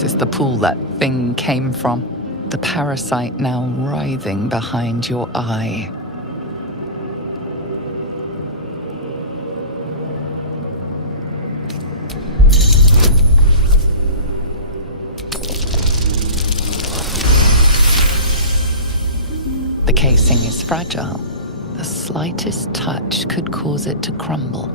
This is the pool that thing came from. The parasite now writhing behind your eye. The casing is fragile. The slightest touch could cause it to crumble.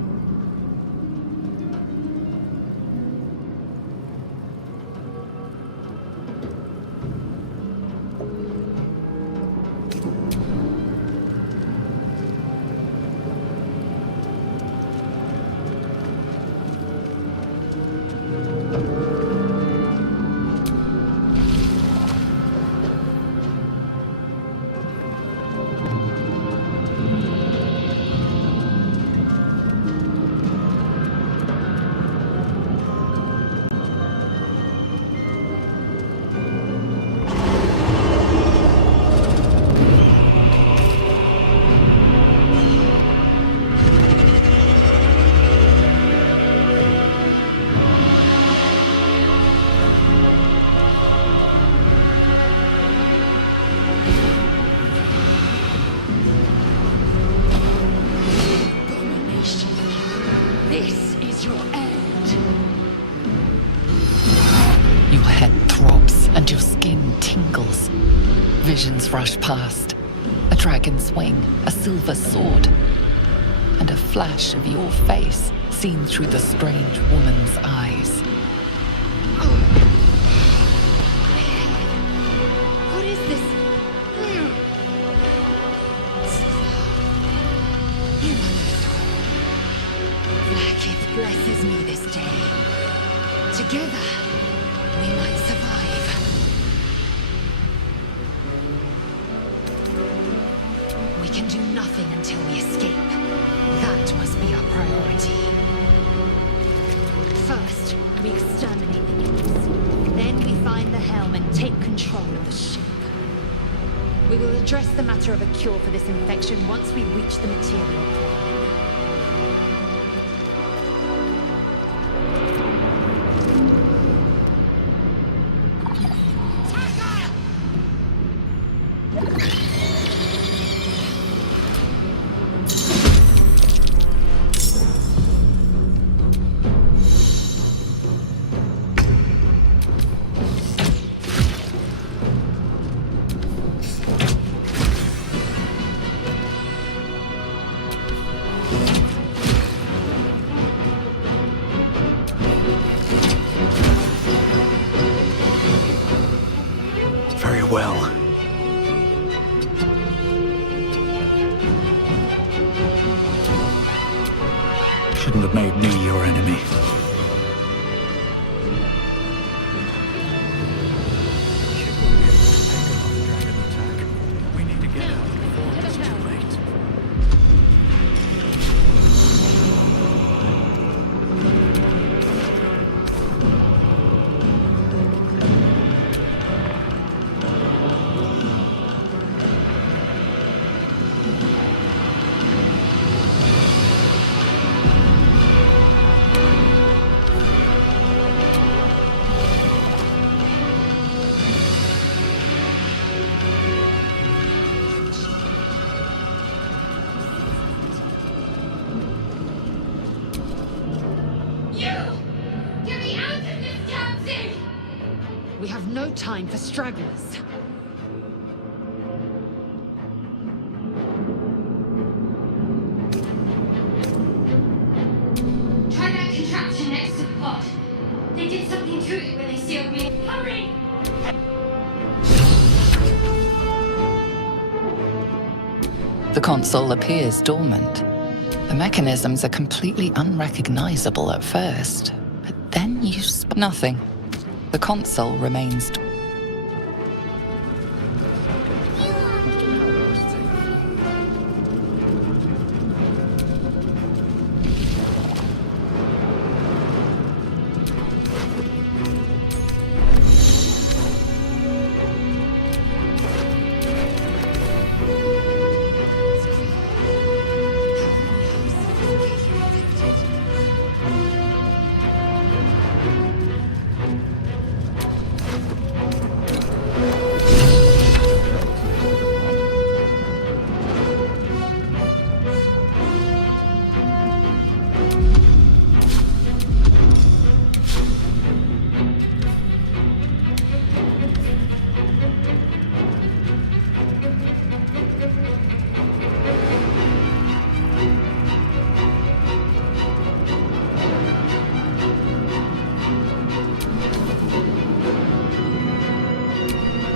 Visions rush past. A dragon's wing, a silver sword, and a flash of your face seen through the strange woman's eyes. What is this? Blackith blesses me this day. Together, we might survive. We can do nothing until we escape. That must be our priority. First, we exterminate the natives. Then we find the helm and take control of the ship. We will address the matter of a cure for this infection once we reach the material plane. Well. Shouldn't have made me your enemy. We need to get out before it's too late. We have no time for stragglers. Try that contraption next to the pod. They did something to it when they sealed me. Hurry! The console appears dormant. The mechanisms are completely unrecognizable at first, but then you nothing. The console remains.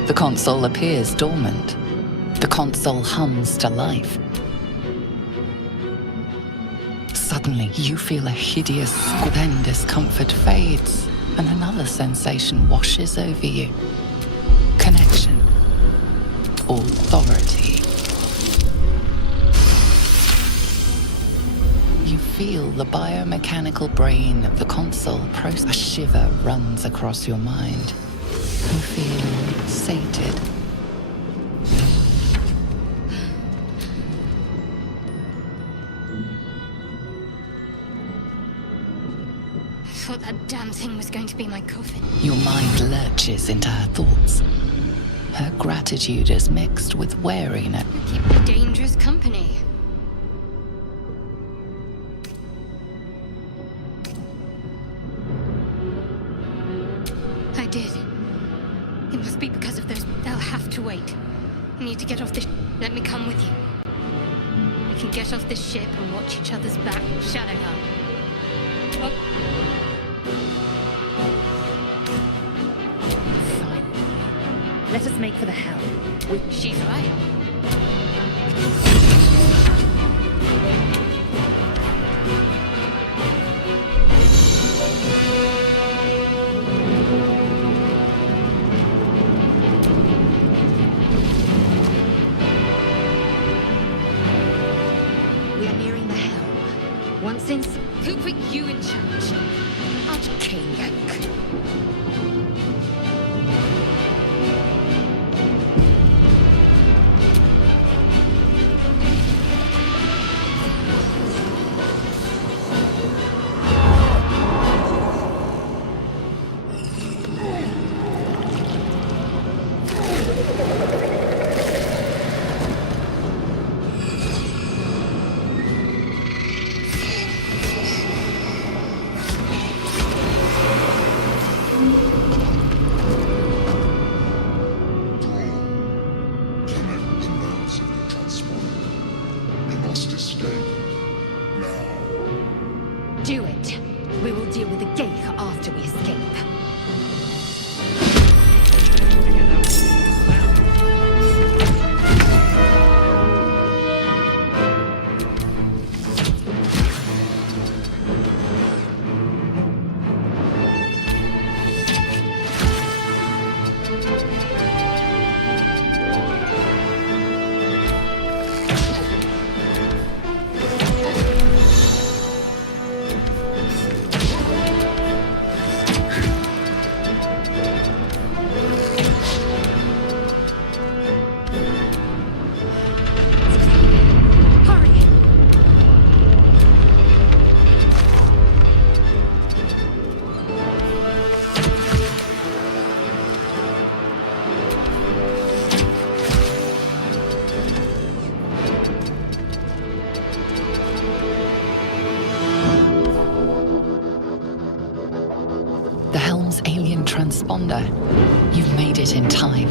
The console appears dormant. The console hums to life. Suddenly, you feel a hideous squeak. Then discomfort fades, and another sensation washes over you. Connection. Authority. You feel the biomechanical brain of the console process. A shiver runs across your mind. You feel sated. I thought that damn thing was going to be my coffin. Your mind lurches into her thoughts. Her gratitude is mixed with wariness. You keep me dangerous company. I did. It must be because of those. They'll have to wait. I need to get off this. Let me come with you. We can get off this ship and watch each other's back. Shadow her. Oh. Fine. Let us make for the hell. She's right. We are nearing the hell. Once in... Who put you in charge? King Yank. Do it. We will deal with the Geich after we escape. The helm's alien transponder. You've made it in time.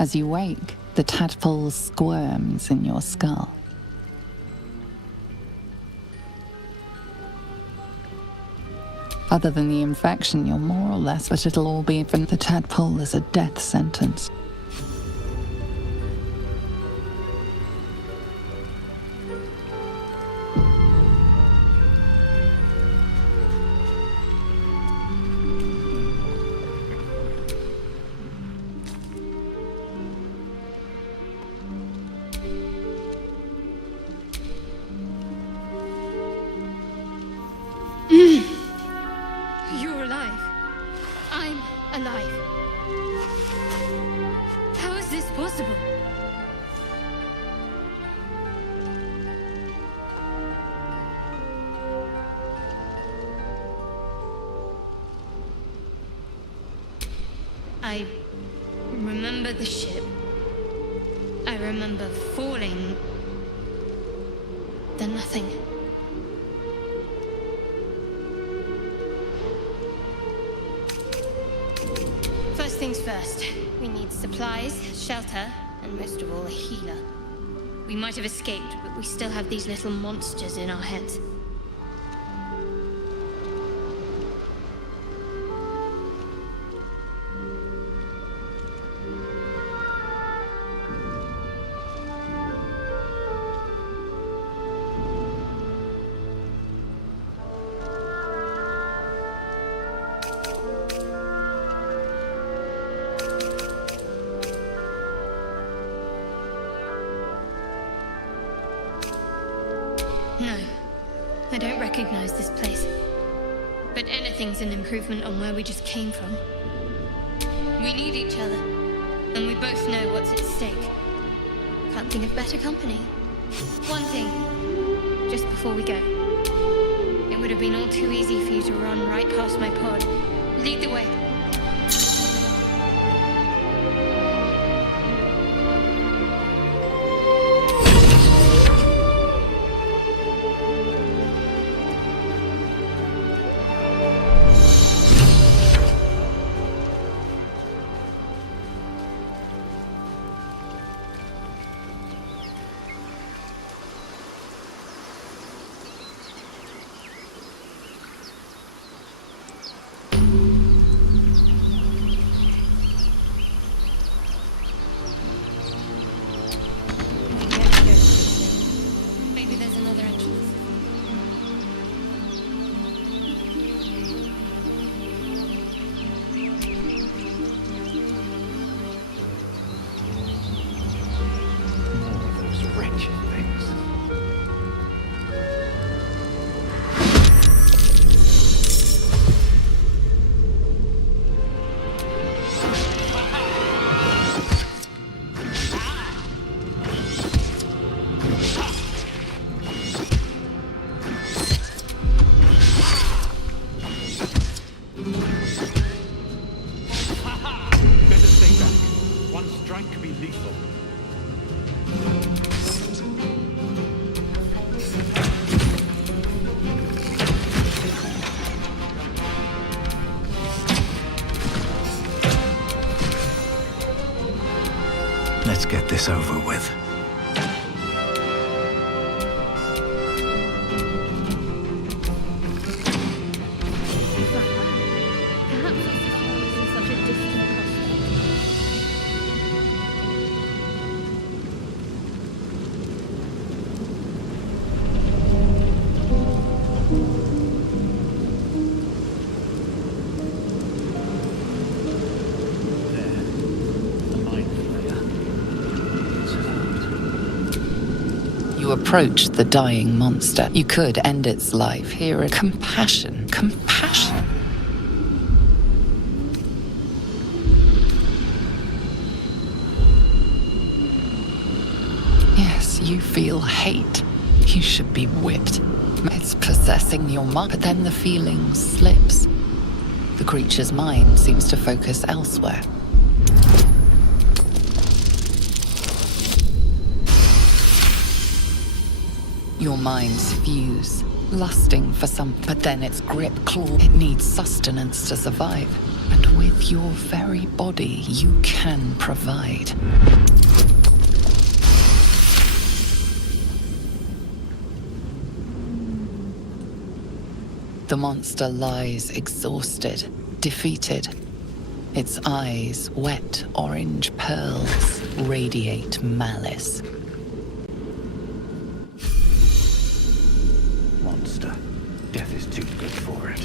As you wake, the tadpole squirms in your skull. Other than the infection, you're more or less, but it'll all be for the tadpole is a death sentence. You're alive. I'm alive. How is this possible? I remember the ship. I remember falling. Then nothing. First things first. We need supplies, shelter, and most of all, a healer. We might have escaped, but we still have these little monsters in our heads. No, I don't recognize this place. But anything's an improvement on where we just came from. We need each other, and we both know what's at stake. Can't think of better company. One thing, just before we go. It would have been all too easy for you to run right past my pod. Lead the way. Maybe there's another entrance. More of those wretched things. Better stay back. One strike could be lethal. Let's get this over with. Perhaps it's in such a distant prospect. There. The mind flayer. It's hurt. You approach the dying monster. You could end its life here. Compassion. Compassion. Yes, you feel hate. You should be whipped. It's possessing your mind, but then the feeling slips. The creature's mind seems to focus elsewhere. Your minds fuse. lusting for some, but then its grip claws. It needs sustenance to survive, and with your very body, you can provide. The monster lies exhausted, defeated. Its eyes, wet orange pearls, radiate malice. Monster. Death is too good for it.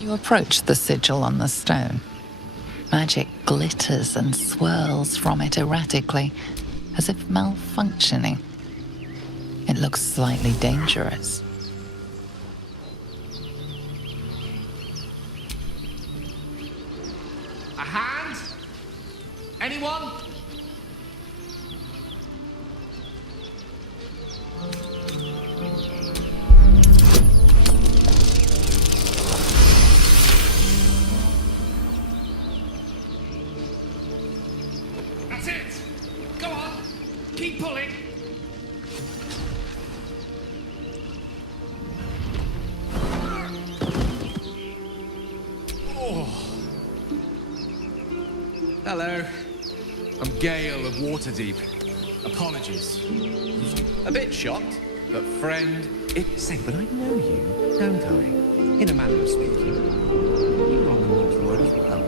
You approach the sigil on the stone. Magic glitters and swirls from it erratically, as if malfunctioning. It looks slightly dangerous. A hand? Anyone? That's it! Go on! Keep pulling! Hello. I'm Gale of Waterdeep. Apologies. A bit shocked, but friend, say, but I know you, don't I? In a manner of speaking. You're on the North Road as well.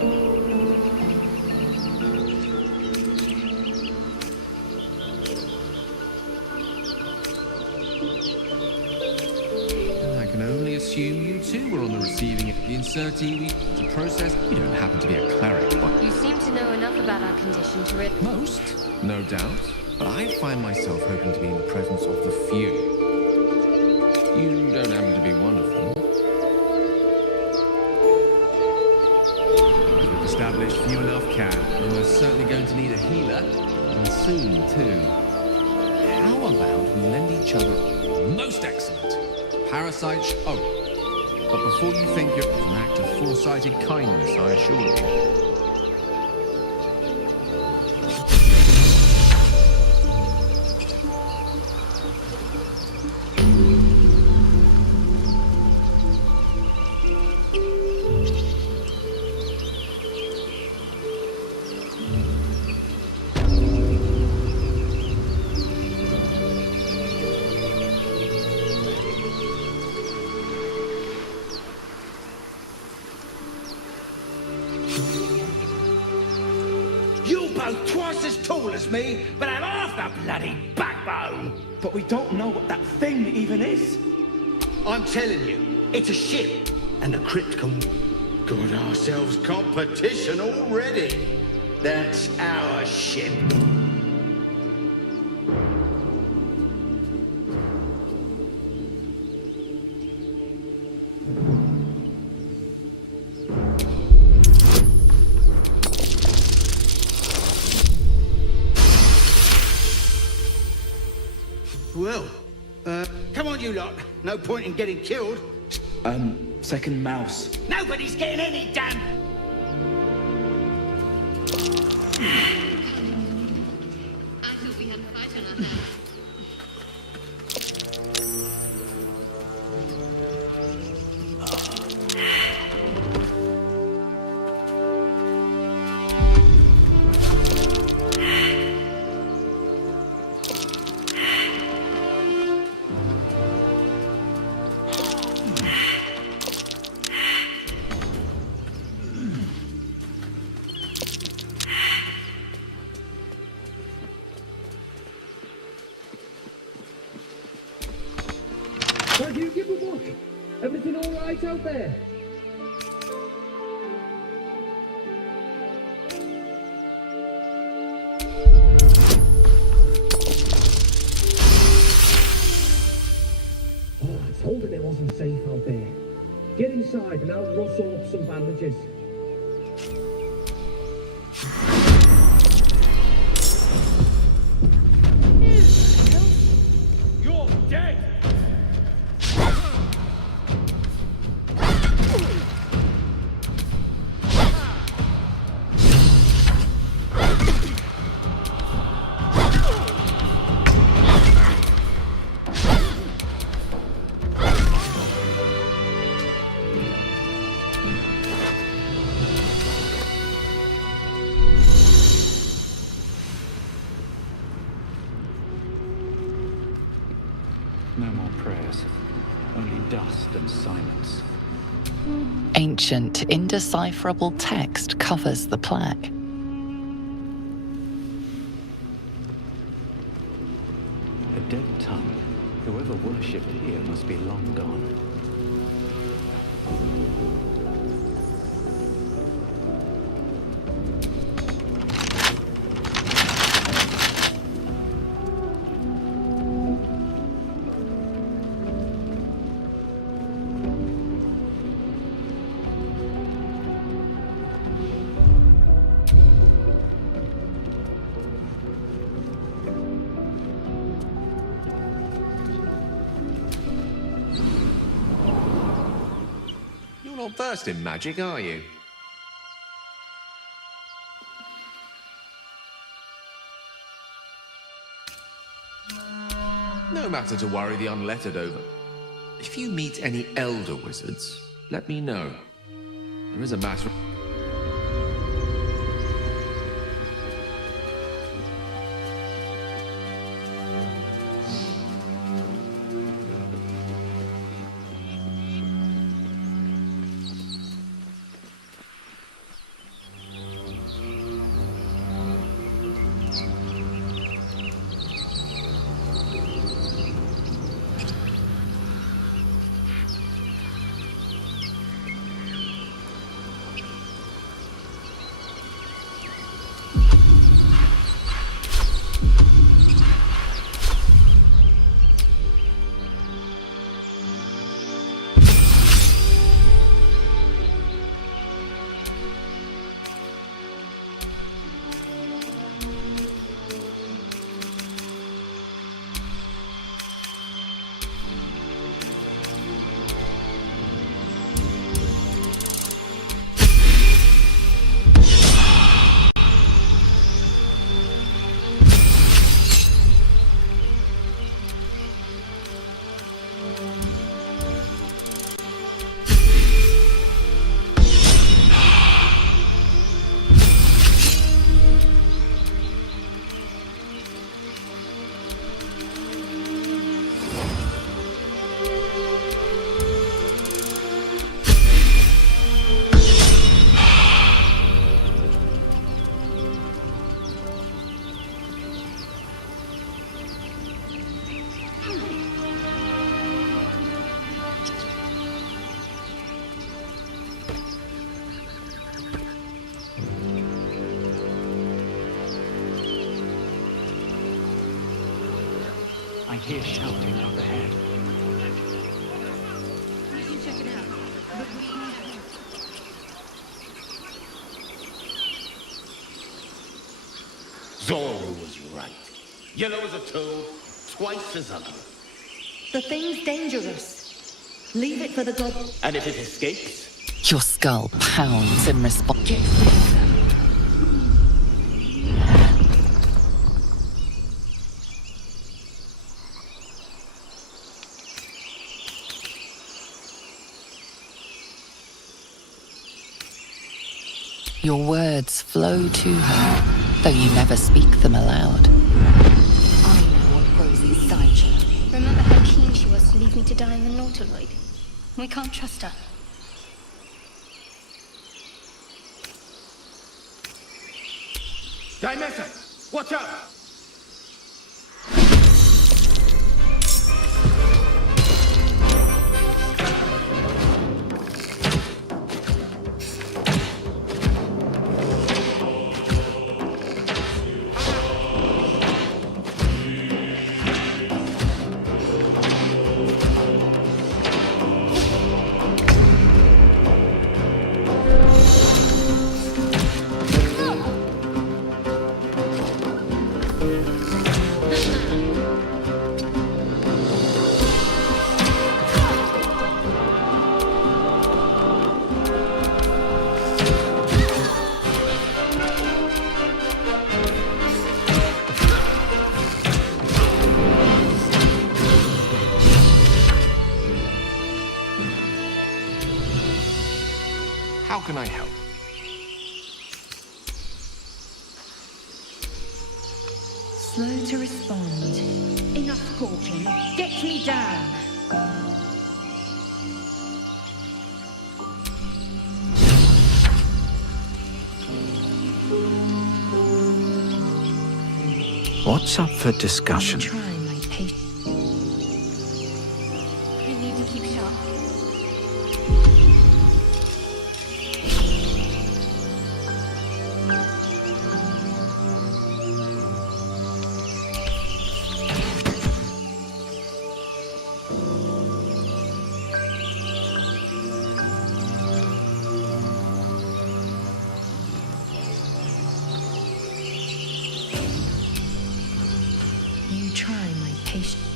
I can only assume you too were on the receiving end. The insertee to process. You don't happen to be a cleric, but You seem to know enough about our condition to it. most, no doubt. But I find myself hoping to be in the presence of the few. You don't happen to be one of them. As we've established, few enough can. And we're certainly going to need a healer, and soon too. How about we lend each other? Most excellent. Parasite. Oh, but before you think you're an act of foresighted kindness, I assure you. You're both twice as tall as me, but have half the bloody backbone. But we don't know what that thing even is. I'm telling you, it's a ship. And the crypt can... Got ourselves competition already. That's our ship. Well, come on you lot. No point in getting killed. Second mouse. Nobody's getting any damn... Can you give a look? Everything all right out there? Oh, I told him it wasn't safe out there. Get inside and I'll rustle up some bandages. prayers. Only dust and silence. Ancient, indecipherable text covers the plaque. A dead tongue. Whoever worshipped here must be long gone. You're not versed in magic, are you? No matter to worry the unlettered over. If you meet any elder wizards, let me know. There is a matter. I hear shouting up ahead. Check it out. Zora was right. Yellow as a toad, twice as ugly. The thing's dangerous. Leave it for the god. And if it escapes, Your skull pounds in response. Get rid of them. Your words flow to her, though you never speak them aloud. I know what grows inside you. Remember how keen she was to leave me to die in the Nautiloid? We can't trust her. Dimessa, watch out! How can I help? Slow to respond. Enough talking. Get me down. What's up for discussion? Try my patience. I need to keep sharp. You try my patience.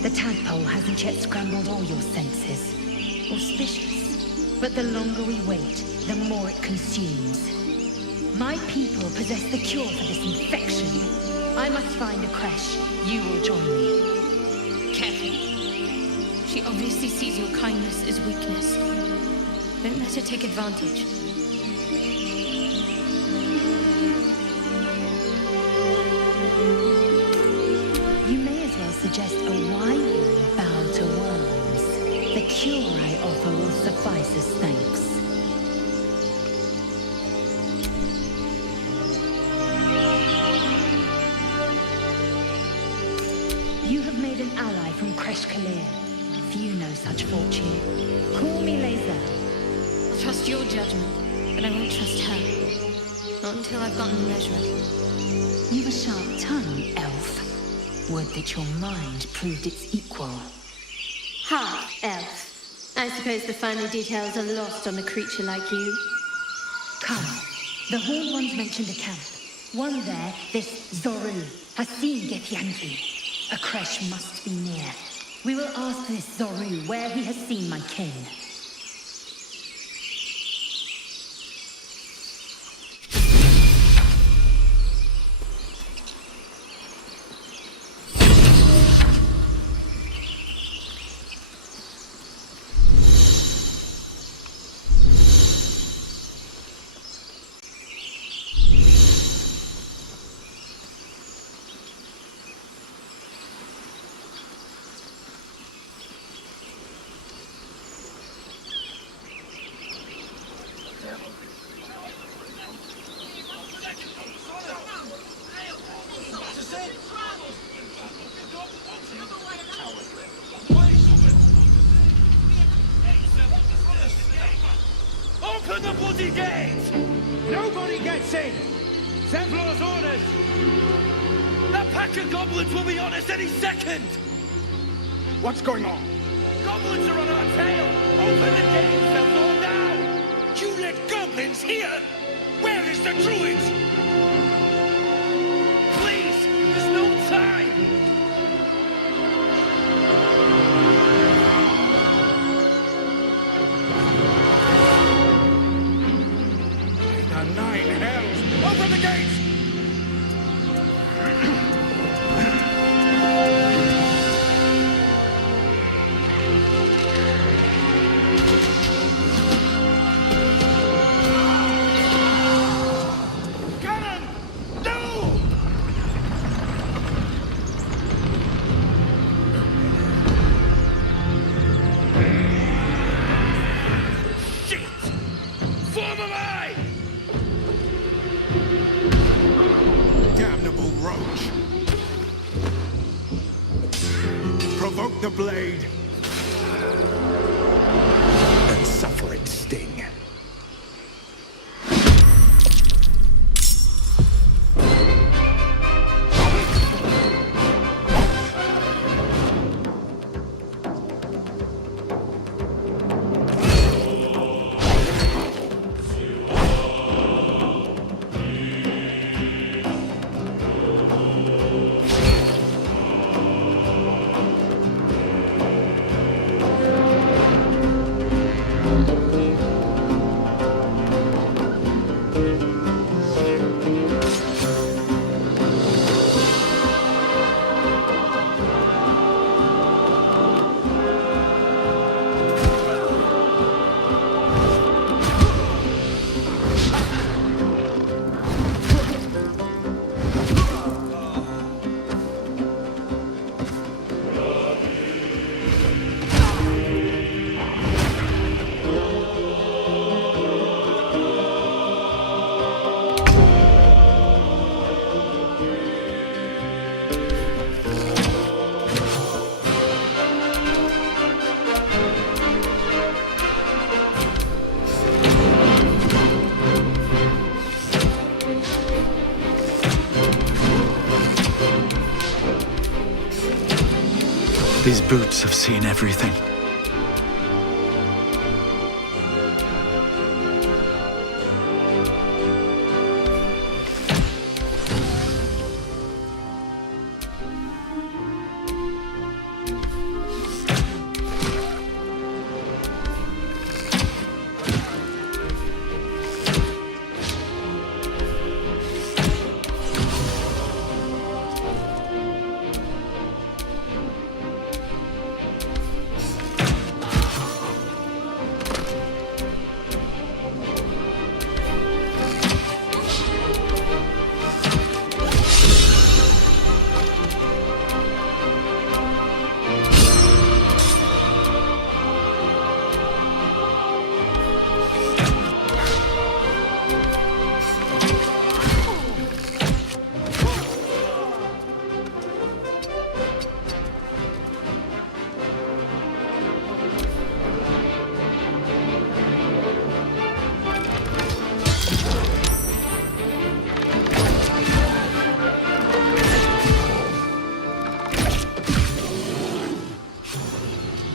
The tadpole hasn't yet scrambled all your senses. Auspicious. But the longer we wait, the more it consumes. My people possess the cure for this infection. I must find a creche. You will join me. Careful. She obviously sees your kindness as weakness. Don't let her take advantage. You may as well suggest a wyvern bow to worms. The cure I offer will suffice as thanks. You have made an ally from Kresh Kalir. Few know such fortune. Call me Laser. I'll trust your judgment, but I won't trust her. Not until I've gotten the measure. You've a sharp tongue, elf. Would that your mind proved its equal. Half elf. I suppose the finer details are lost on a creature like you. Come. The Horned Ones mentioned a camp. One there, this Zoru, has seen Githyanki. A creche must be near. We will ask this Zoru where he has seen my kin. Open the bloody gate! Nobody gets in! Zevlor's orders! That pack of goblins will be on us any second! What's going on? Goblins are on our tail! Open the gate, Zevlor, now! You let goblins here? Where is the druid? Please, there's no time! The nine hells! Open the gates! Cannon! No! Shit! Form of eye! Damnable roach! Provoke the blade! And suffer its sting. These boots have seen everything.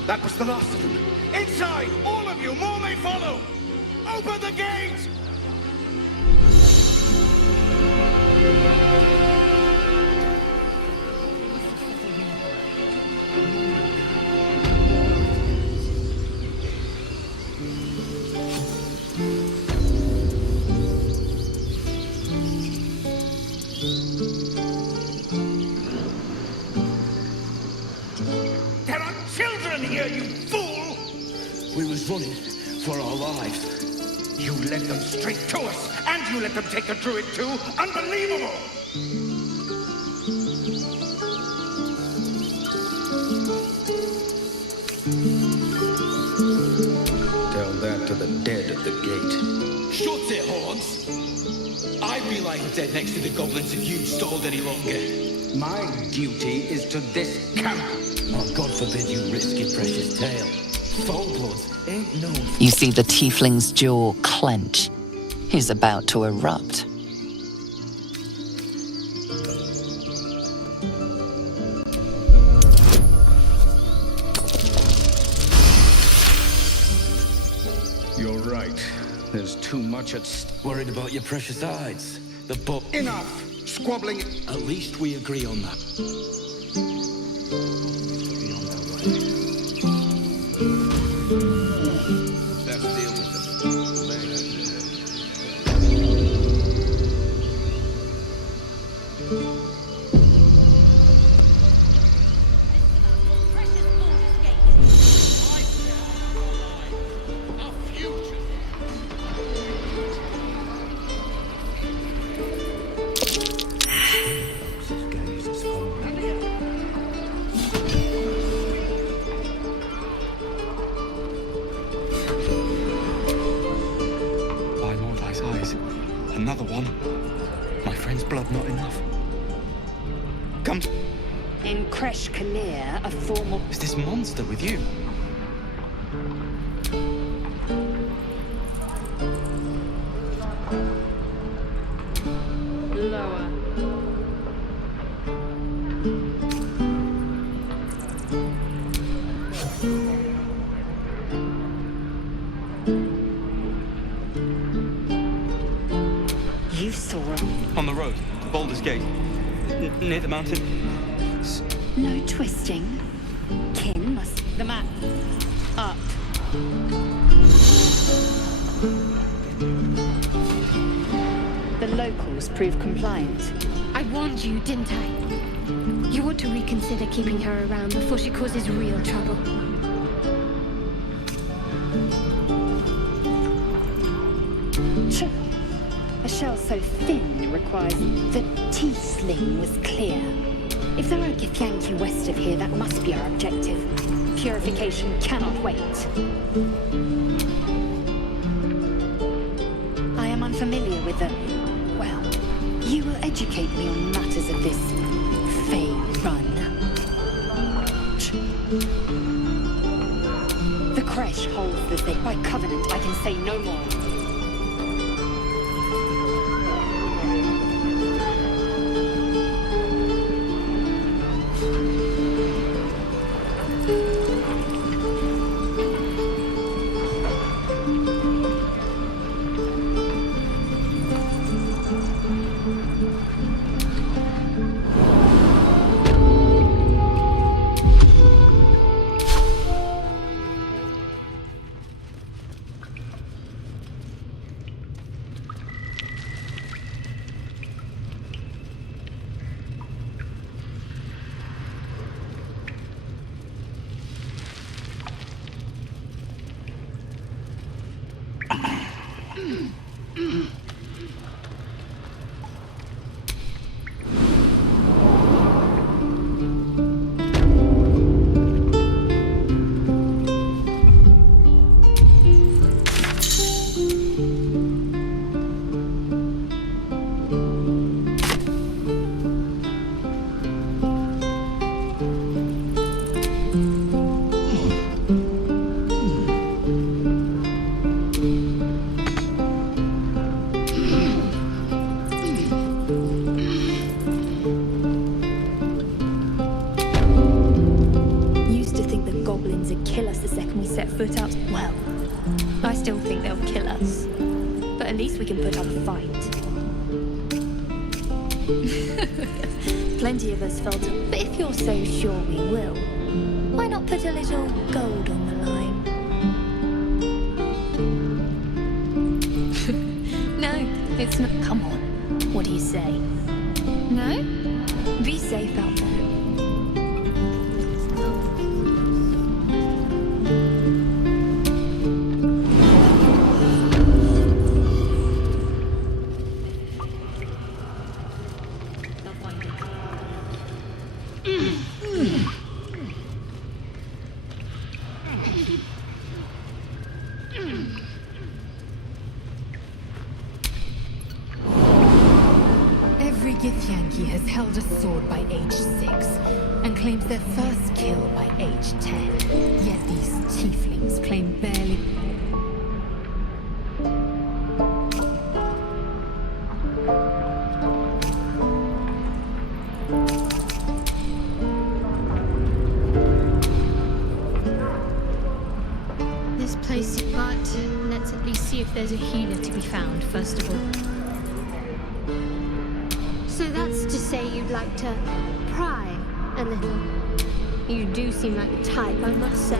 That was the last of them. Inside! All of you! More may follow! Open the gate! There are children here, you fool! We was running for our lives. You led them straight to us, and you let them take a druid too? Unbelievable! Tell that to the dead at the gate. Shut it, Horns! I'd be lying dead next to the goblins if you'd stalled any longer. My duty is to this camp. Oh, God forbid you risk your precious tail. Full-bloods ain't no... You see the tiefling's jaw clench. He's about to erupt. You're right. There's too much at Worried about your precious hides. The book. Enough! Squabbling. At least we agree on that. Let's deal with them. By Mordai's eyes. Another one. My friend's blood not enough. Come. In Kresh Kalir, a formal... Is this monster with you? Lower. You saw him. On the road, to Baldur's Gate. Near the mountain. No twisting. Kin must... The map. Up. The locals prove compliant. I warned you, didn't I? You ought to reconsider keeping her around before she causes real trouble. A shell so thin requires... The tiefling was clear. If there are Githyanki west of here, that must be our objective. Purification cannot wait. I am unfamiliar with the... Well, you will educate me on matters of this... Fey run. The Kresh holds the thing. By covenant, I can say no more. put up... Well, I still think they'll kill us. But at least we can put up a fight. Plenty of us felt it. But if you're so sure we will, why not put a little gold on the line? No, it's not. Come on. What do you say? No? Be safe out there. Every Githyanki has held a sword by age 6 and claims their first kill by age 10. Yet these tieflings claim barely... This place, but let's at least see if there's a healer to be found, first of all. So that's to say you'd like to pry a little. You do seem like the type, I must say.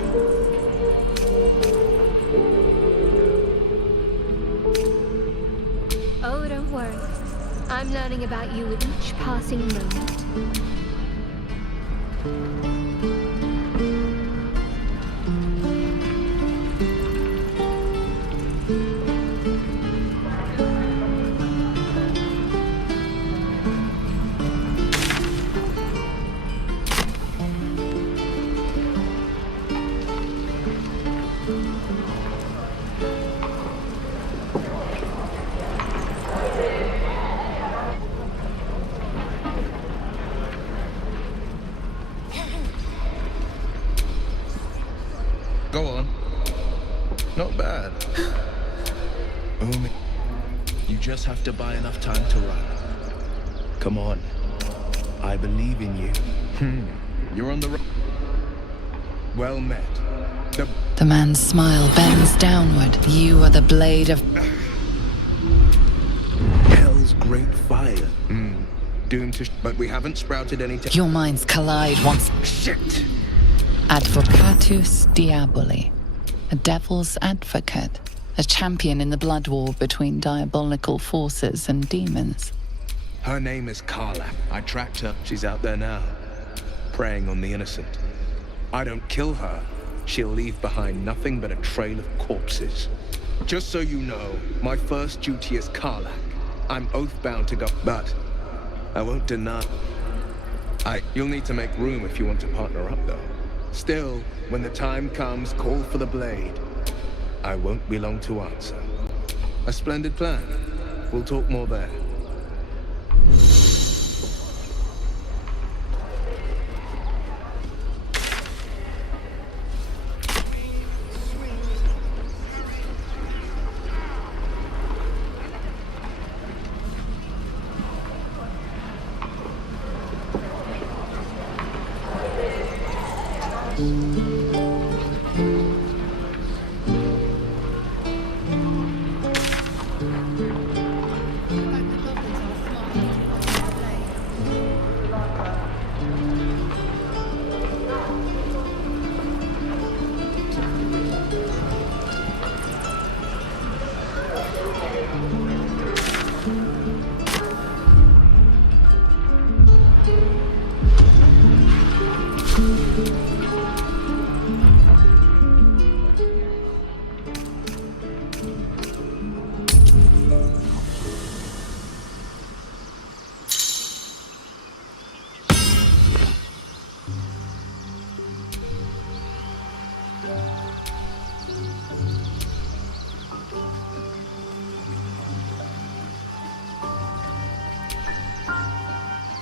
Oh, don't worry. I'm learning about you with each passing moment. Go on. Not bad. Umi, you just have to buy enough time to run. Come on. I believe in you. You're on the right. Well met. The man's smile bends downward. You are the blade of... Hell's great fire. Doomed to... But we haven't sprouted any... Your minds collide once... Shit! Advocatus Diaboli, a devil's advocate, a champion in the blood war between diabolical forces and demons. Her name is Carla. I tracked her. She's out there now, preying on the innocent. I don't kill her, she'll leave behind nothing but a trail of corpses. Just so you know, my first duty is Karlak. I'm oath-bound to go, but I won't deny. You'll need to make room if you want to partner up, though. Still, when the time comes, call for the blade. I won't be long to answer. A splendid plan. We'll talk more there.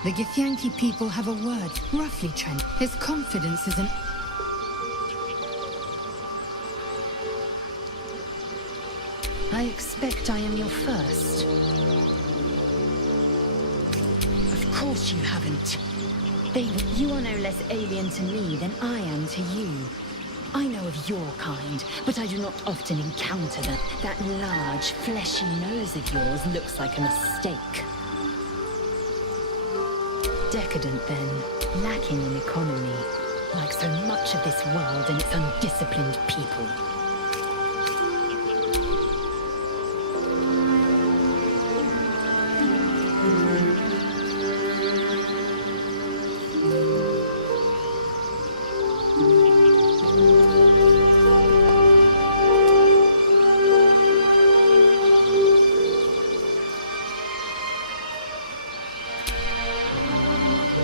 The Githyanki people have a word, roughly Trent. His confidence is an... I expect I am your first. Of course you haven't. You are no less alien to me than I am to you. I know of your kind, but I do not often encounter them. That large, fleshy nose of yours looks like a mistake. Decadent, then, lacking in economy, like so much of this world and its undisciplined people.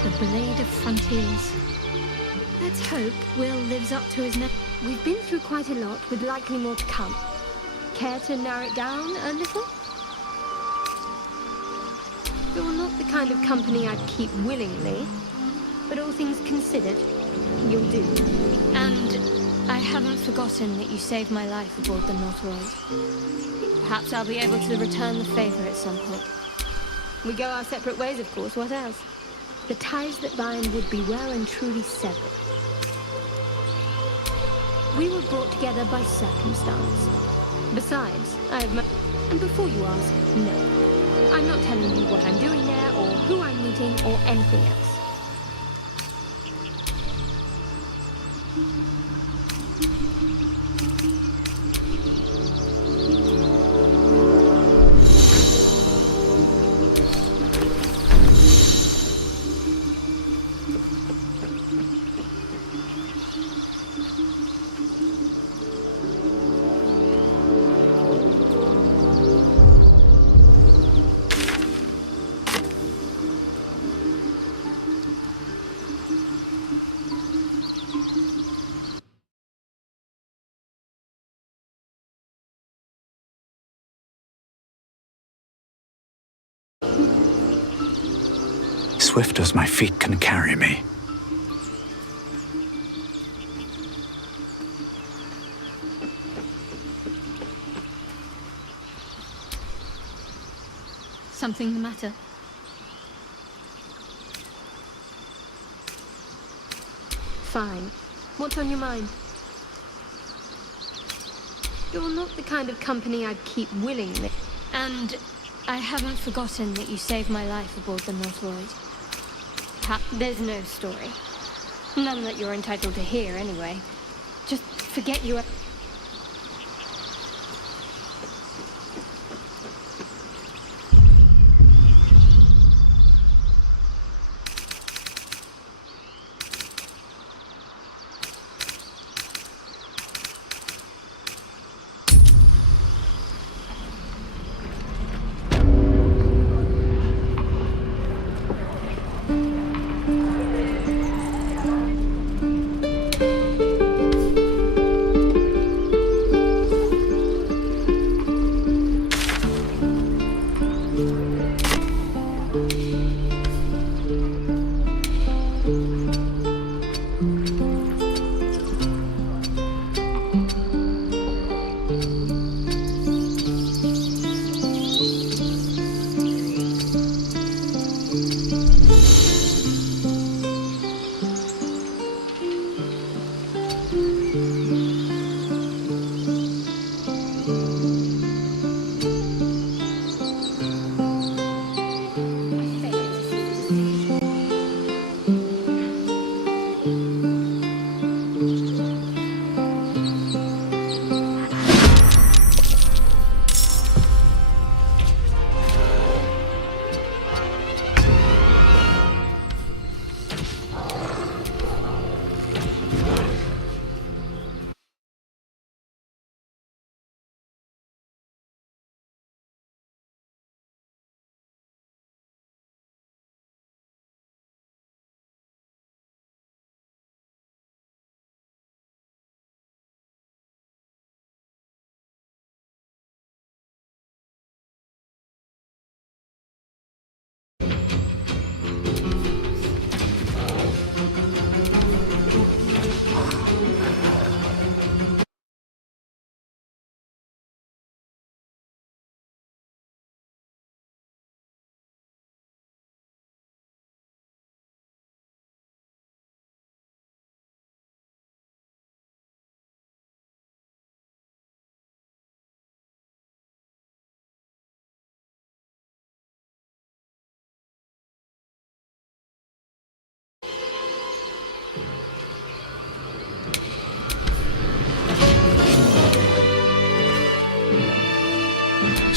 The Blade of Frontiers. Let's hope Will lives up to his name. We've been through quite a lot, with likely more to come. Care to narrow it down a little? You're not the kind of company I'd keep willingly, but all things considered, you'll do. And I haven't forgotten that you saved my life aboard the Northroyd. Perhaps I'll be able to return the favor at some point. We go our separate ways, of course. What else? The ties that bind would be well and truly severed. We were brought together by circumstance. Besides, I have my... And before you ask, no. I'm not telling you what I'm doing there, or who I'm meeting, or anything else. Swift as my feet can carry me. Something the matter? Fine. What's on your mind? You're not the kind of company I'd keep willingly. And I haven't forgotten that you saved my life aboard the Northroyd. There's no story. None that you're entitled to hear, anyway. Just forget you...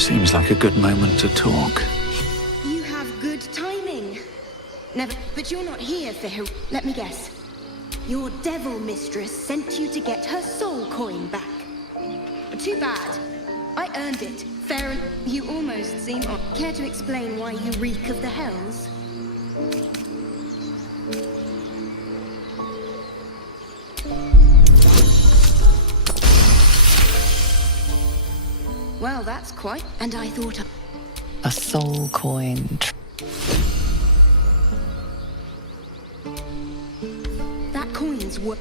Seems like a good moment to talk. You have good timing. Never, but you're not here for her. Let me guess. Your devil mistress sent you to get her soul coin back. Too bad. I earned it. Fair. You almost seem on. Care to explain why you reek of the hells? Well, that's quite. And I thought A soul coin. that coin's worth.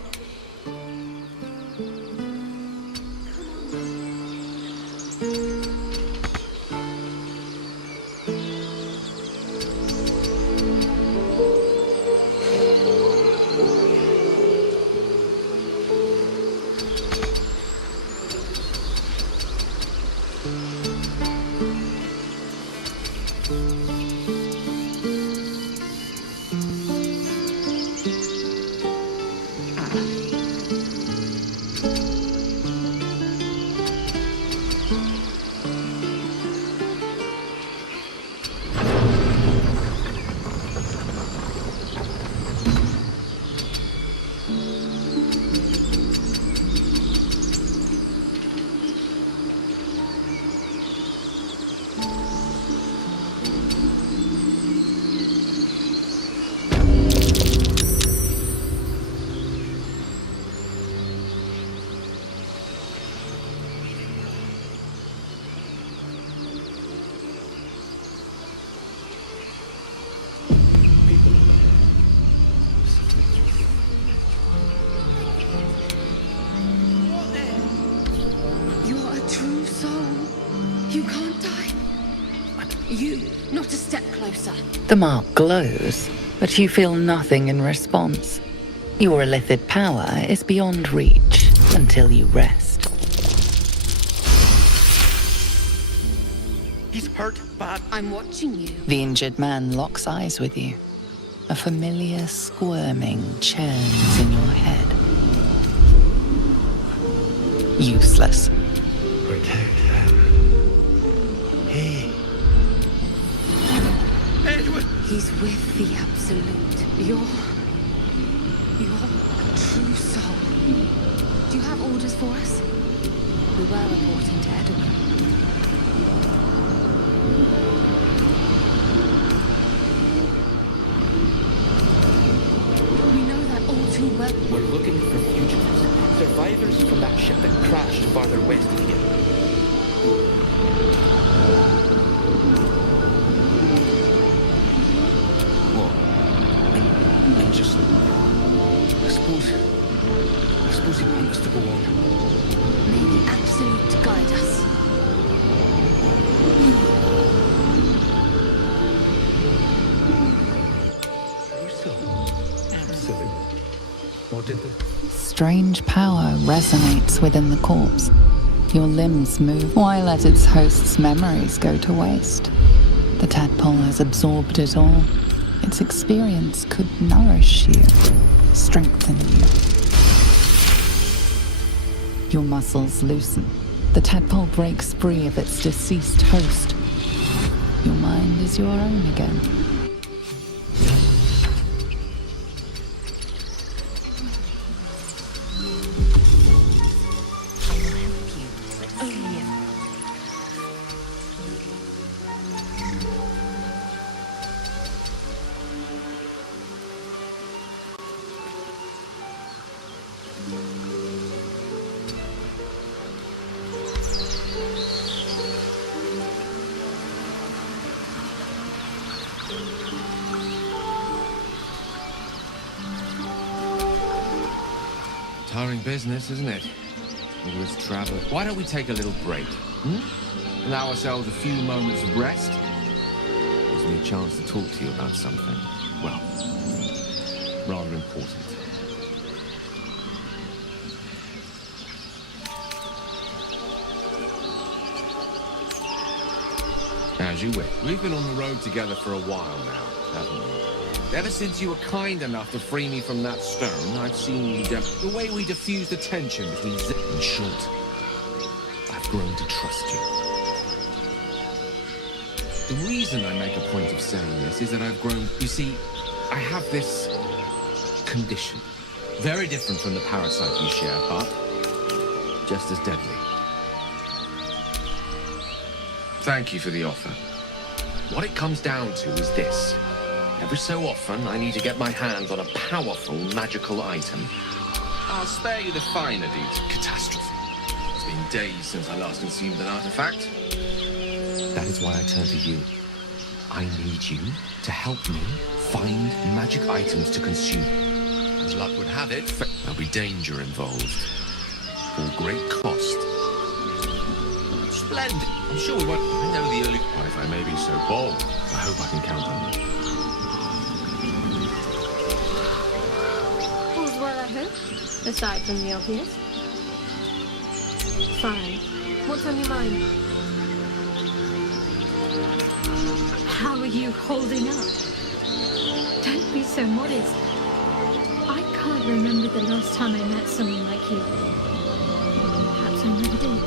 The mark glows, but you feel nothing in response. Your illithid power is beyond reach until you rest. He's hurt bad. I'm watching you. The injured man locks eyes with you. A familiar squirming churns in your head. Useless. Protect him. He. Edward! He's with the Absolute. You're a true soul. Do you have orders for us? We were reporting to Edward. We know that all too well. We're looking for fugitives. Survivors from that ship that crashed farther west of here. And just... I suppose he wants us to go on. May the Absolute guide us. Absolute. What did the... Strange power resonates within the corpse. Your limbs move while let its host's memories go to waste. The tadpole has absorbed it all. Its experience could nourish you, strengthen you. Your muscles loosen. The tadpole breaks free of its deceased host. Your mind is your own again. Tiring business, isn't it? Always travel. Why don't we take a little break? Allow ourselves a few moments of rest? Gives me a chance to talk to you about something, well, rather important. As you wish. We've been on the road together for a while now, haven't we? Ever since you were kind enough to free me from that stone, I've seen you the way we diffused the tension between Zip and Short. I've grown to trust you. The reason I make a point of saying this is that I've grown... You see, I have this condition. Very different from the parasite you share, but just as deadly. Thank you for the offer. What it comes down to is this. Every so often, I need to get my hands on a powerful magical item. I'll spare you the finer details. Catastrophe. It's been days since I last consumed an artifact. That is why I turn to you. I need you to help me find magic items to consume. As luck would have it, there'll be danger involved. For great cost. Splendid. I'm sure we won't... I know the early... Well, if I may be so bold, I hope I can count on you. All's well, I hope. Aside from the obvious. Fine. What's on your mind? How are you holding up? Don't be so modest. I can't remember the last time I met someone like you. Perhaps I never did.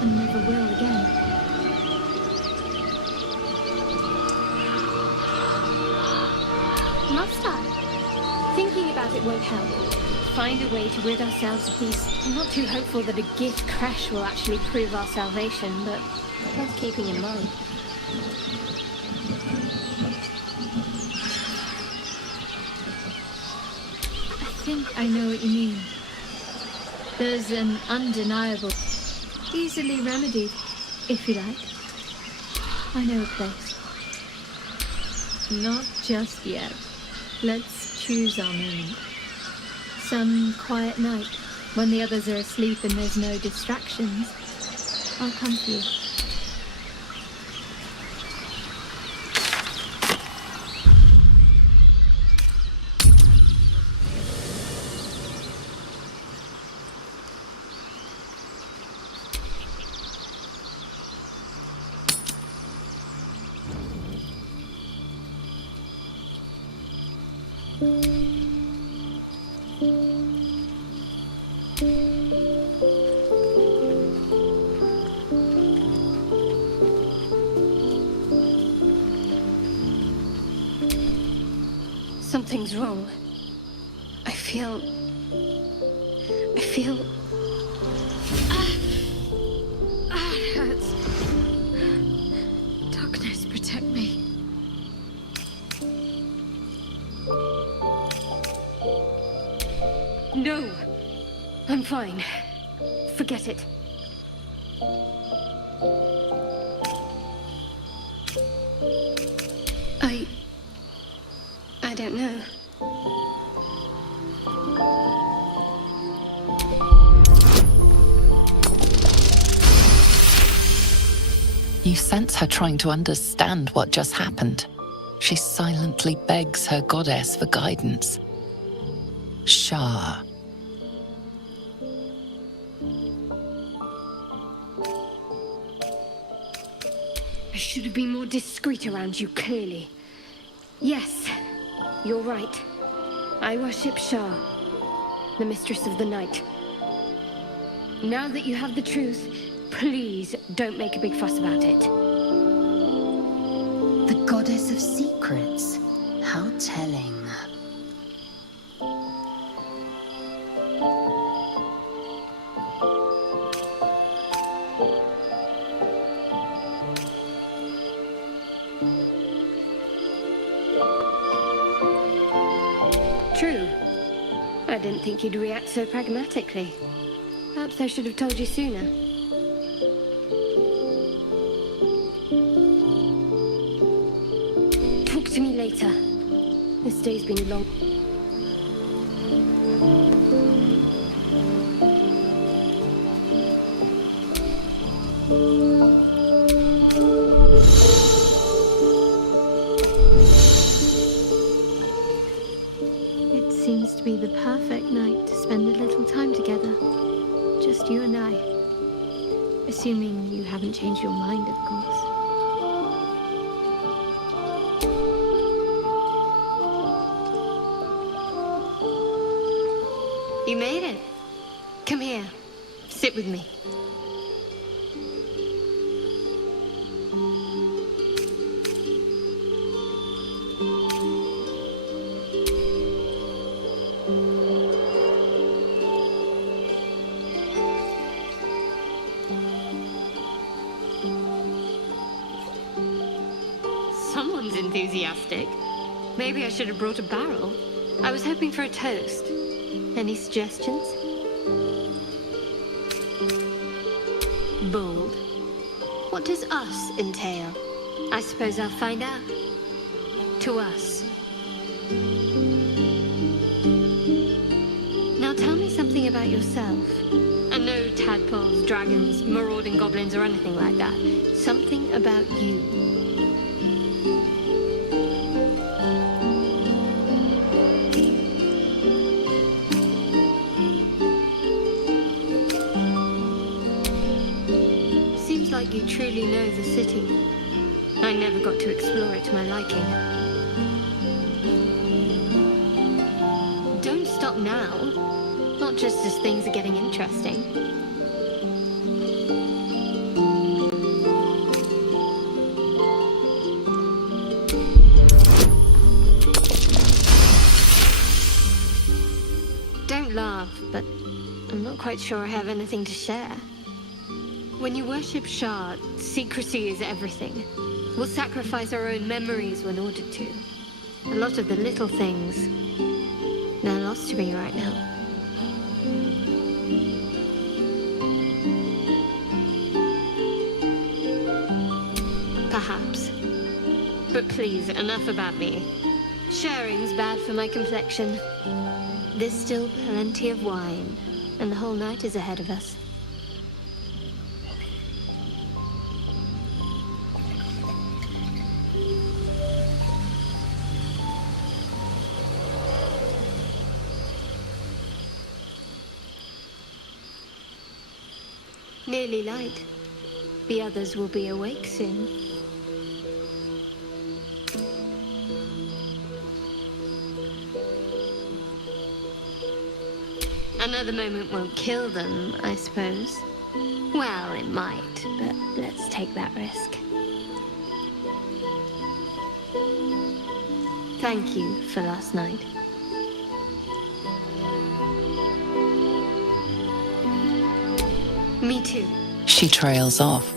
And never will again. Must I? Thinking about it won't help. Find a way to rid ourselves of these. I'm not too hopeful that a gift crash will actually prove our salvation, but worth keeping in mind. I think I know what you mean. There's an undeniable, easily remedied, if you like. I know a place. Not just yet. Let's choose our moment. Some quiet night, when the others are asleep and there's no distractions, I'll come to you. Something's wrong. I feel... it hurts. Darkness, protect me. No! I'm fine. Forget it. I don't know. You sense her trying to understand what just happened. She silently begs her goddess for guidance. Shah. I should have been more discreet around you, clearly. Yes, you're right. I worship Shah, the mistress of the night. Now that you have the truth, please don't make a big fuss about it. The goddess of secrets. How telling. True. I didn't think you'd react so pragmatically. Perhaps I should have told you sooner. Talk to me later. This day's been long. It seems to be the perfect night to spend a little time together. Just you and I. Assuming you haven't changed your mind, of course. You made it. Come here. Sit with me. enthusiastic. Maybe I should have brought a barrel. I was hoping for a toast. Any suggestions? Bold. What does us entail? I suppose I'll find out. To us. Now tell me something about yourself. And no tadpoles, dragons, marauding goblins, or anything like that. Something about you. Seems like you truly know the city. I never got to explore it to my liking. Don't stop now. Not just as things are getting interesting. Don't laugh, but I'm not quite sure I have anything to share. When you worship Shard, secrecy is everything. We'll sacrifice our own memories when ordered to. A lot of the little things, they're lost to me right now. Perhaps. But please, enough about me. Sharing's bad for my complexion. There's still plenty of wine, and the whole night is ahead of us. Nearly light. The others will be awake soon. Another moment won't kill them, I suppose. Well, it might, but let's take that risk. Thank you for last night. Me too. She trails off.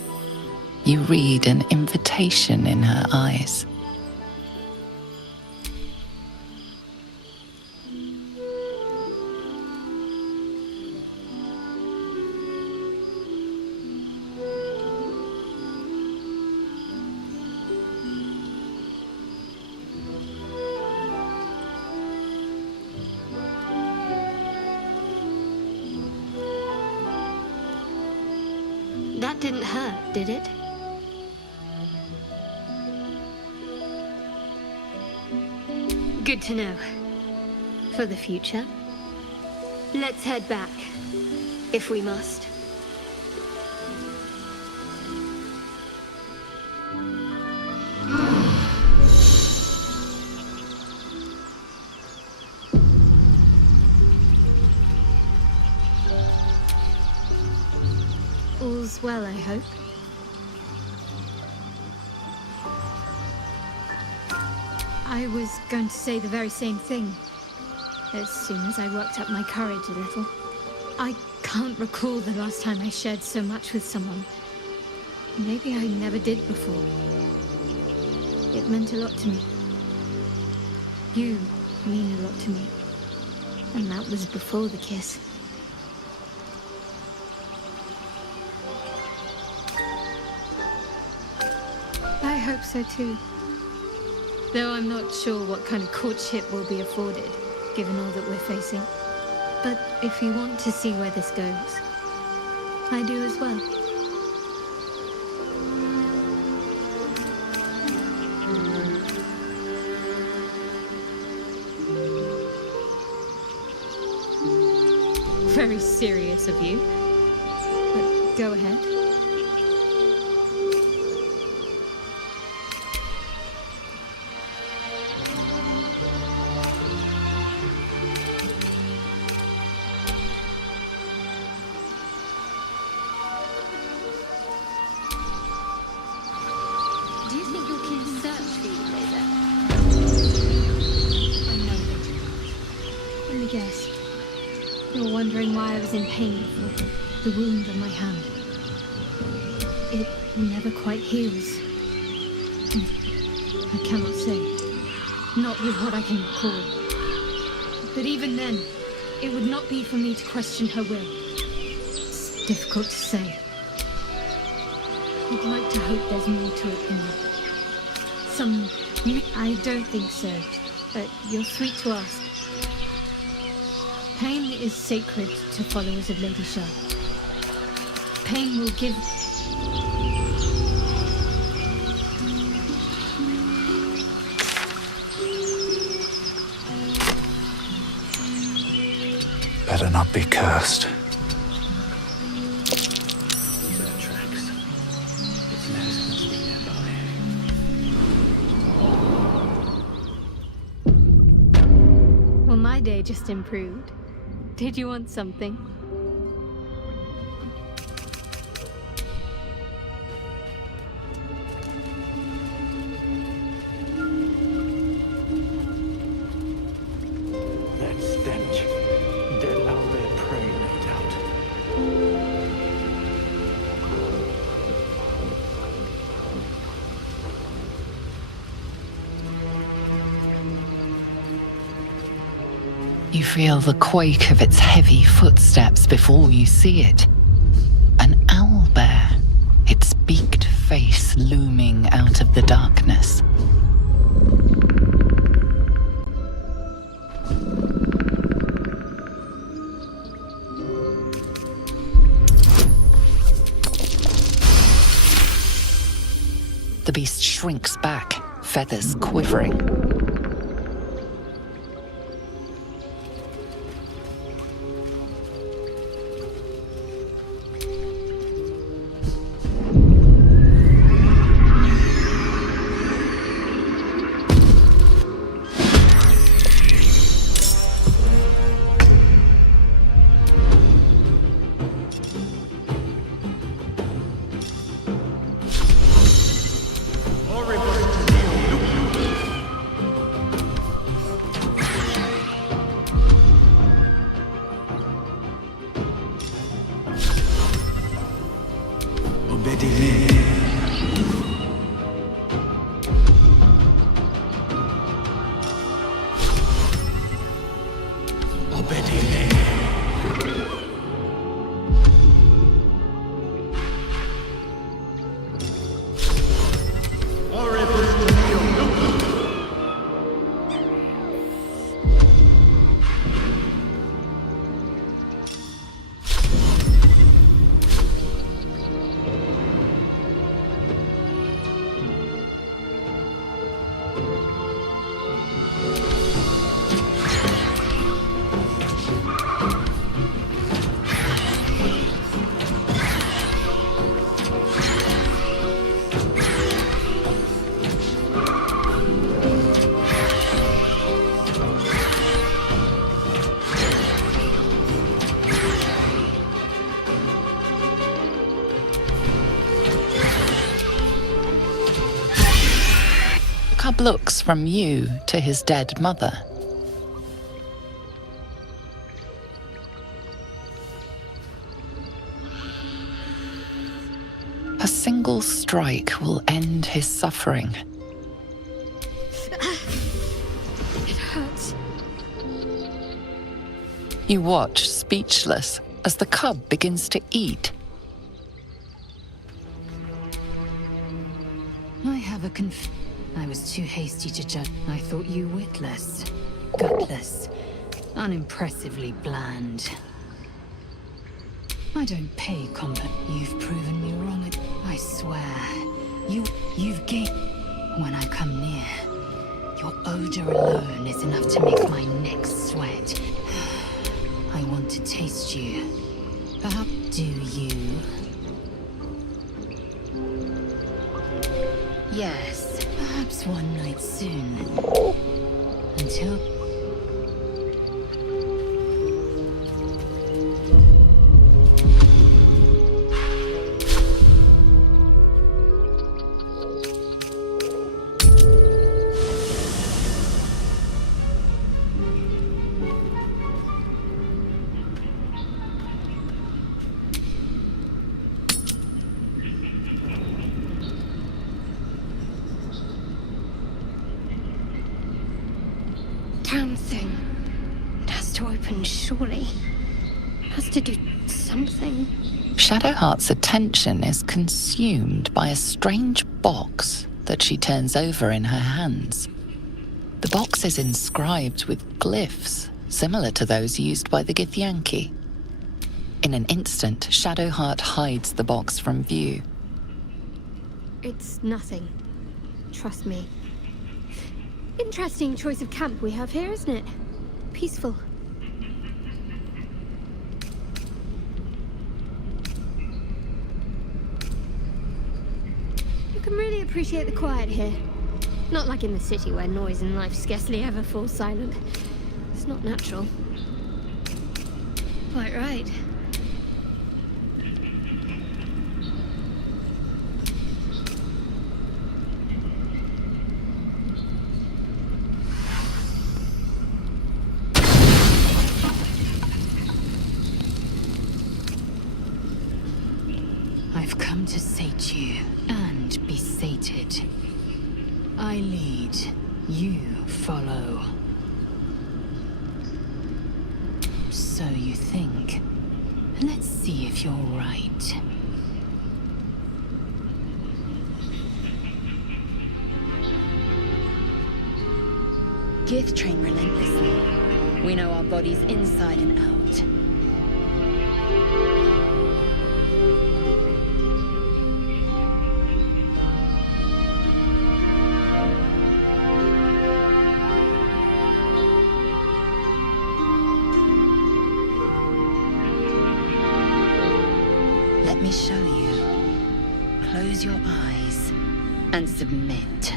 You read an invitation in her eyes. That didn't hurt, did it? Good to know. For the future. Let's head back, if we must. All's well, I hope. I was going to say the very same thing. As soon as I worked up my courage a little. I can't recall the last time I shared so much with someone. Maybe I never did before. It meant a lot to me. You mean a lot to me. And that was before the kiss. I hope so too. Though I'm not sure what kind of courtship will be afforded, given all that we're facing. But if you want to see where this goes, I do as well. Very serious of you. But go ahead. Do you think your kin searched for you later? I know that. Let me guess. You're wondering why I was in pain for the wound on my hand. It never quite heals. I cannot say. Not with what I can recall. But even then, it would not be for me to question her will. It's difficult to say. I'd like to hope there's more to it than that. I don't think so, but you're sweet to ask. Pain is sacred to followers of Lady Shah. Pain will give... Better not be cursed. Well, my day just improved. Did you want something? That stench. Dead out there prey, no doubt. You feel the quake of its heavy footsteps before you see it. An owlbear, its beaked face looming out of the darkness. The beast shrinks back, feathers quivering. Cub looks from you to his dead mother. A single strike will end his suffering. It hurts. You watch, speechless, as the cub begins to eat. I have a I was too hasty to judge. I thought you witless, gutless, unimpressessively bland. I don't pay compliment. You've proven me wrong. I swear, you've gained. When I come near, your odor alone is enough to make my neck sweat. I want to taste you. Perhaps do you? Yes. Perhaps one night soon. Until... Damn thing. It has to open, surely. It has to do something. Shadowheart's attention is consumed by a strange box that she turns over in her hands. The box is inscribed with glyphs similar to those used by the Githyanki. In an instant, Shadowheart hides the box from view. It's nothing. Trust me. Interesting choice of camp we have here, isn't it? Peaceful. You can really appreciate the quiet here. Not like in the city where noise and life scarcely ever falls silent. It's not natural. Quite right. I've come to sate you and be sated. I lead, you follow. So you think. Let's see if you're right. Gith train relentlessly. We know our bodies inside and out. Let me show you. Close your eyes and submit.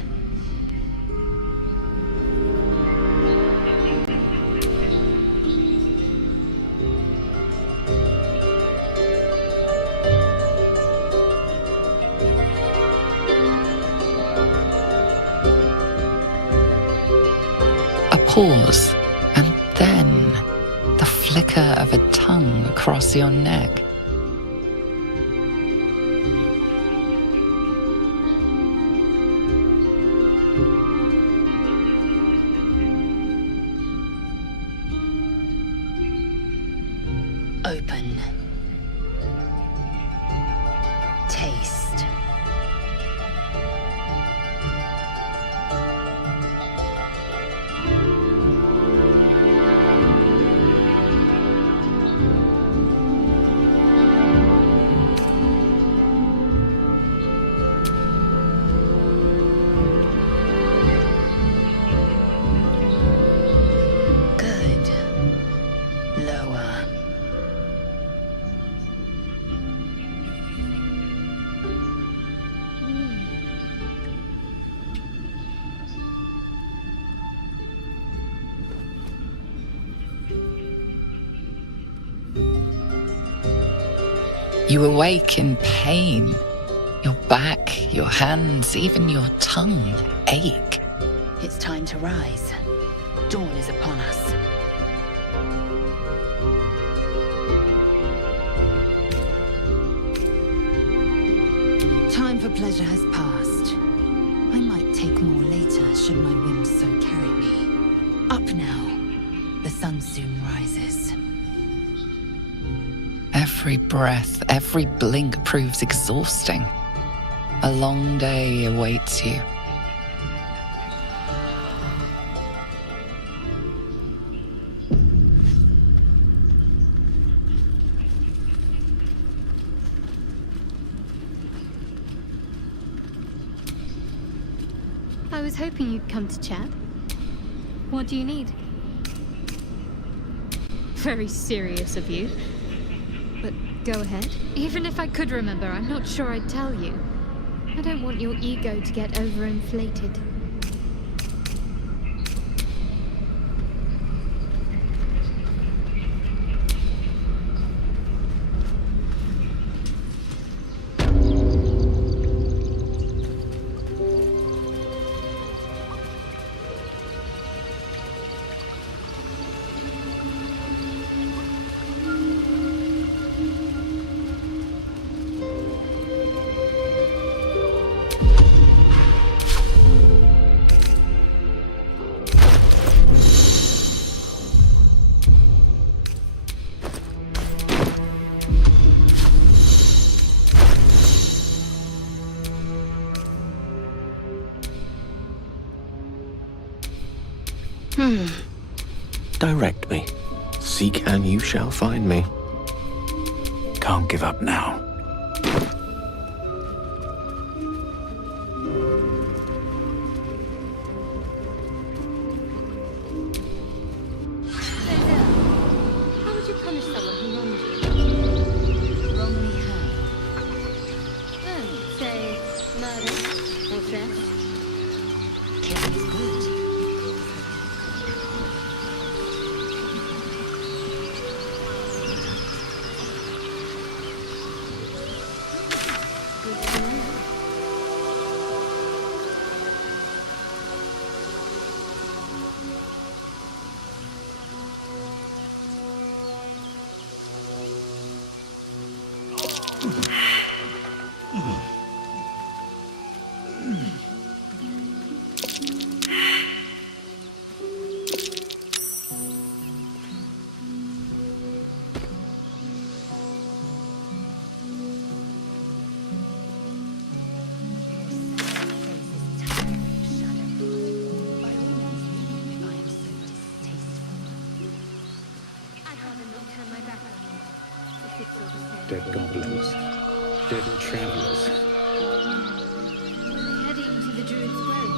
A pause, and then the flicker of a tongue across your neck. Open. Taste. Good. Lower. You awake in pain. Your back, your hands, even your tongue ache. It's time to rise. Dawn is upon us. Time for pleasure has passed. I might take more later should my whims so carry me. Up now. The sun soon rises. Every breath, every blink proves exhausting. A long day awaits you. I was hoping you'd come to chat. What do you need? Very serious of you. But go ahead. Even if I could remember, I'm not sure I'd tell you. I don't want your ego to get overinflated. Direct me. Seek and you shall find me. Can't give up now. How would you punish someone who wronged you? Wrong me how? Oh, say, murder or theft? Killing is good. Good to know. I'd rather not turn my back on you, if it's all the same. Dead goblins. Dead travelers. We're heading to the Druid's Grove.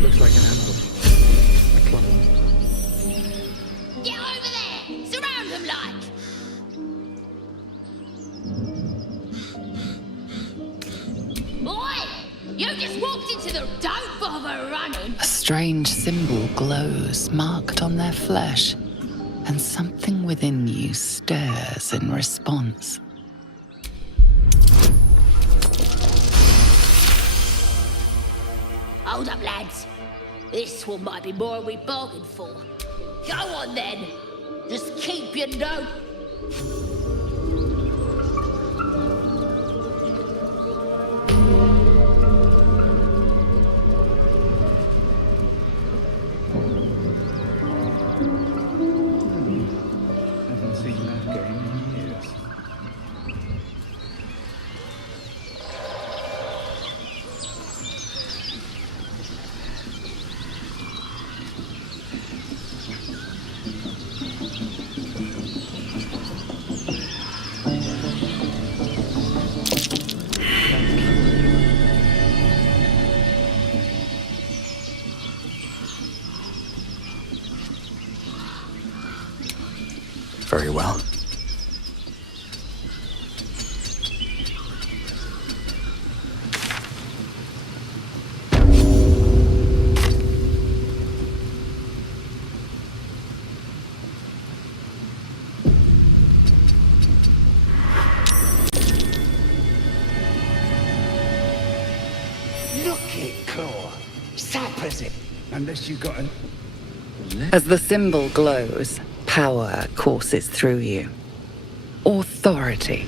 Looks like an ambush. A clump. Get over there! Surround them like! Boy! You just walked into the... Don't bother running! A strange symbol glows, marked on their flesh, and something within you stirs in response. Hold up, lads. This one might be more than we bargained for. Go on, then. Just keep your note. Haven't seen that game in years. Very well. Look it, Claw. Sappers it. Unless you got an... As the symbol glows, power courses through you. Authority.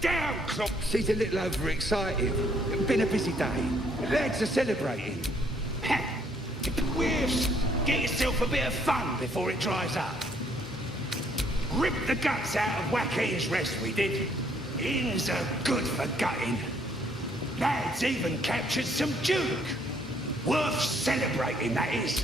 Down, Claw! She's a little overexcited. Been a busy day. Lads are celebrating. Whiffs! Get yourself a bit of fun before it dries up. Rip the guts out of Joaquin's rest, we did. Inns are good for gutting. Lads even captured some Duke. Worth celebrating, that is.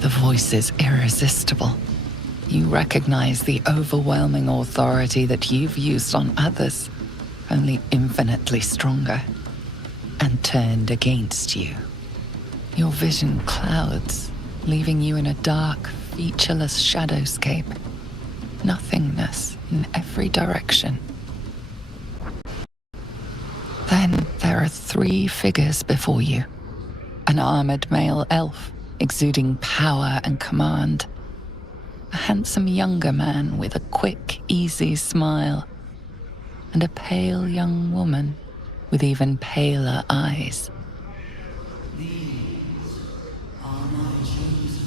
The voice is irresistible. You recognize the overwhelming authority that you've used on others, only infinitely stronger, and turned against you. Your vision clouds, leaving you in a dark, featureless shadowscape. Nothingness in every direction. Then there are 3 figures before you. An armored male elf, exuding power and command. A handsome younger man with a quick, easy smile. And a pale young woman with even paler eyes. These are my chosen.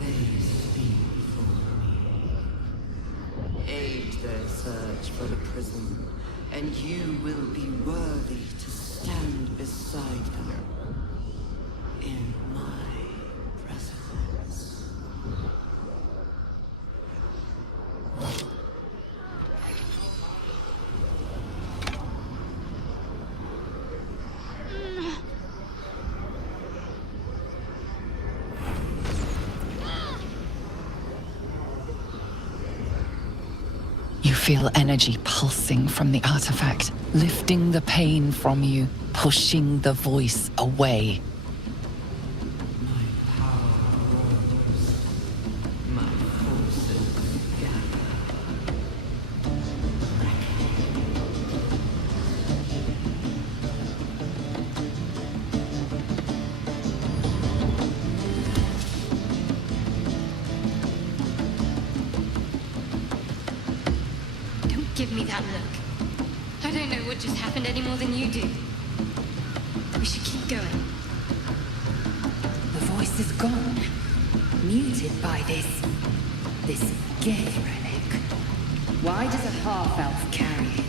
They speak for me. Aid their search for the prison, and you will be worthy to stand beside them in my presence. You feel energy pulsing from the artifact, lifting the pain from you, pushing the voice away. My forces gather. Don't give me that look. I don't know what just happened any more than you do. We should keep going. The voice is gone. Muted by this gay relic. Why does a half-elf carry it?